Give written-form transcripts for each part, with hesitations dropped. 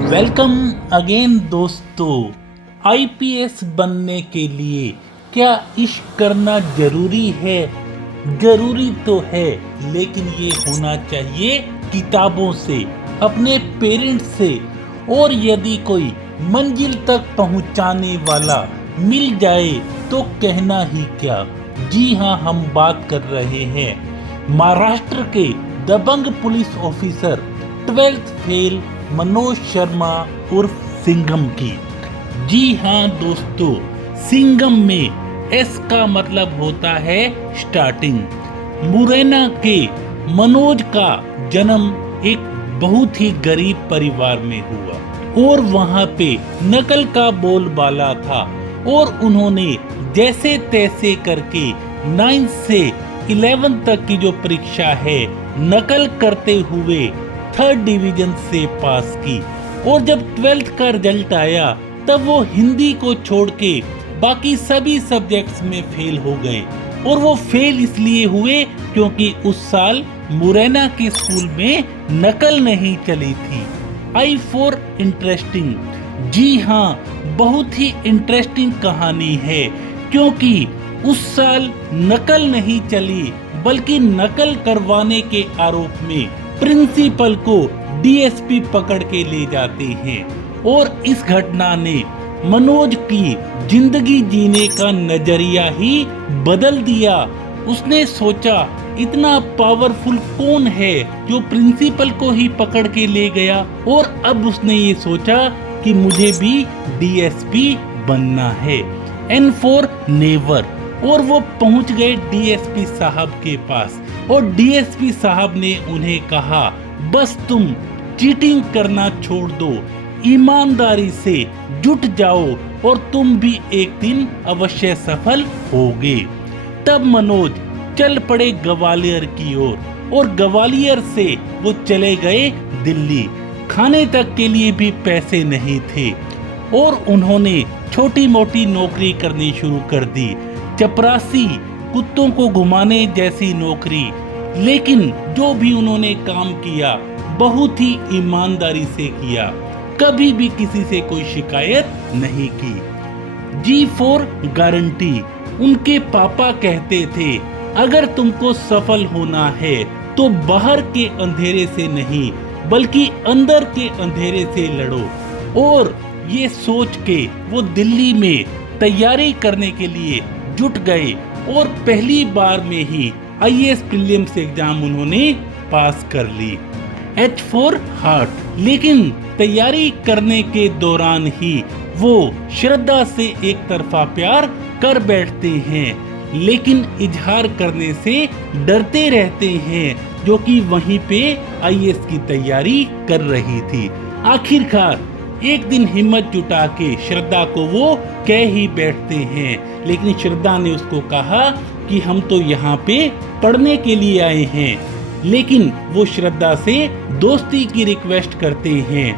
Welcome again दोस्तों। IPS बनने के लिए क्या इश्क करना जरूरी है? जरूरी तो है, लेकिन ये होना चाहिए किताबों से, अपने पेरेंट्स से। और यदि कोई मंजिल तक पहुंचाने वाला मिल जाए तो कहना ही क्या। जी हाँ, हम बात कर रहे हैं महाराष्ट्र के दबंग police officer 12th fail Manoj Sharma उर्फ सिंघम की। जी हाँ दोस्तों, सिंघम में एस का मतलब होता है स्टार्टिंग। मुरैना के मनोज का जन्म एक बहुत ही गरीब परिवार में हुआ और वहाँ पे नकल का बोलबाला था और उन्होंने जैसे तैसे करके 9th से 11th तक की जो परीक्षा है नकल करते हुए 3rd डिवीजन से पास की। और जब 12th का रिजल्ट आया तब वो हिंदी को छोड़ के बाकी सभी सब्जेक्ट्स में फेल हो गए। और वो फेल इसलिए हुए क्योंकि उस साल मुरैना के स्कूल में नकल नहीं चली थी। I for interesting. जी हाँ, बहुत ही इंटरेस्टिंग कहानी है क्योंकि उस साल नकल नहीं चली, बल्कि नकल करवाने के आरोप में प्रिंसिपल को डीएसपी पकड़ के ले जाते हैं। और इस घटना ने मनोज की जिंदगी जीने का नजरिया ही बदल दिया। उसने सोचा इतना पावरफुल कौन है जो प्रिंसिपल को ही पकड़ के ले गया। और अब उसने ये सोचा कि मुझे भी डीएसपी बनना है। N for never. और वो पहुंच गए डीएसपी साहब के पास और डीएसपी साहब ने उन्हें कहा, बस तुम चीटिंग करना छोड़ दो, ईमानदारी से जुट जाओ और तुम भी एक दिन अवश्य सफल होगे। तब मनोज चल पड़े ग्वालियर की ओर और ग्वालियर से वो चले गए दिल्ली। खाने तक के लिए भी पैसे नहीं थे और उन्होंने छोटी मोटी नौकरी करनी शुरू कर दी, चपरासी, कुत्तों को घुमाने जैसी नौकरी। लेकिन जो भी उन्होंने काम किया बहुत ही ईमानदारी से किया, कभी भी किसी से कोई शिकायत नहीं की। जी फॉर गारंटी। उनके पापा कहते थे, अगर तुमको सफल होना है तो बाहर के अंधेरे से नहीं बल्कि अंदर के अंधेरे से लड़ो। और ये सोच के वो दिल्ली में तैयारी करने के लिए जुट गए और पहली बार में ही आईएएस प्रीलिम्स एग्जाम उन्होंने पास कर ली। H for heart. लेकिन तैयारी करने के दौरान ही वो श्रद्धा से एक तरफा प्यार कर बैठते हैं, लेकिन इजहार करने से डरते रहते हैं, जो कि वहीं पे आईएएस की तैयारी कर रही थी। आखिरकार एक दिन हिम्मत जुटा के श्रद्धा को वो कह ही बैठते हैं, लेकिन श्रद्धा ने उसको कहा कि हम तो यहाँ पे पढ़ने के लिए आए हैं। लेकिन वो श्रद्धा से दोस्ती की रिक्वेस्ट करते हैं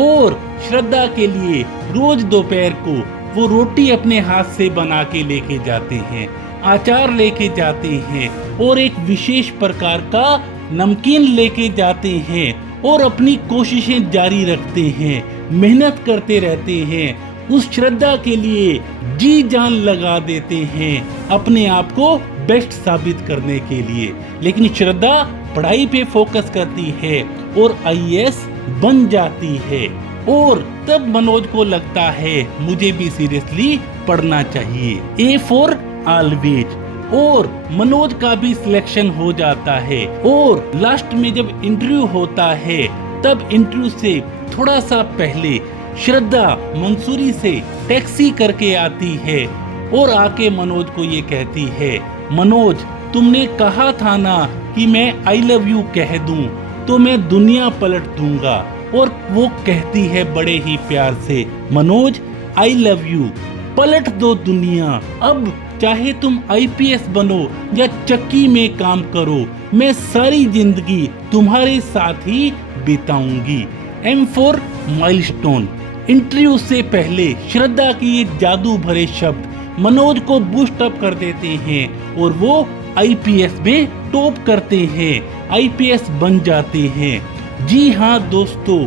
और श्रद्धा के लिए रोज दोपहर को वो रोटी अपने हाथ से बना के लेके जाते हैं, अचार लेके जाते हैं और एक विशेष प्रकार का नमकीन लेके जाते हैं और अपनी कोशिशें जारी रखते हैं, मेहनत करते रहते हैं, उस श्रद्धा के लिए जी जान लगा देते हैं अपने आप को बेस्ट साबित करने के लिए। लेकिन श्रद्धा पढ़ाई पे फोकस करती है और आईएएस बन जाती है। और तब मनोज को लगता है मुझे भी सीरियसली पढ़ना चाहिए। A for always. और मनोज का भी सिलेक्शन हो जाता है और लास्ट में जब इंटरव्यू होता है तब इंटरव्यू से थोड़ा सा पहले श्रद्धा मंसूरी से टैक्सी करके आती है और आके मनोज को ये कहती है, मनोज तुमने कहा था ना कि मैं आई लव यू कह दूं तो मैं दुनिया पलट दूंगा। और वो कहती है बड़े ही प्यार से, मनोज आई लव यू, पलट दो दुनिया। अब चाहे तुम आईपीएस बनो या चक्की में काम करो, मैं सारी जिंदगी तुम्हारे साथ ही बिताऊंगी। M for milestone. इंटरव्यू से पहले श्रद्धा के ये जादू भरे शब्द मनोज को बूस्ट अप कर देते हैं और वो आईपीएस में टॉप करते हैं, आईपीएस बन जाते हैं। जी हाँ दोस्तों,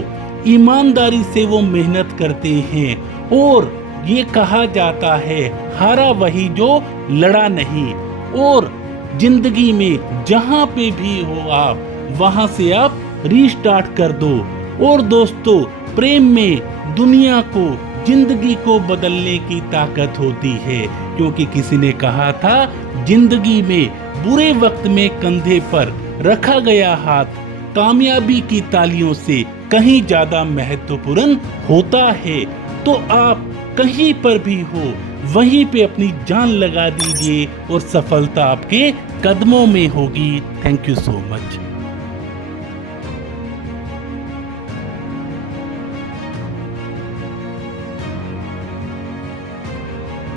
ईमानदारी से वो मेहनत करते हैं और ये कहा जाता है हारा वही जो लड़ा नहीं। और जिंदगी में जहां पे भी हो आप वहां से आप रीस्टार्ट कर दो। और दोस्तों, प्रेम में दुनिया को, जिंदगी को बदलने की ताकत होती है, क्योंकि किसी ने कहा था जिंदगी में बुरे वक्त में कंधे पर रखा गया हाथ कामयाबी की तालियों से कहीं ज्यादा महत्वपूर्ण होता है। तो आप कहीं पर भी हो वहीं पे अपनी जान लगा दीजिए और सफलता आपके कदमों में होगी। Thank you so much.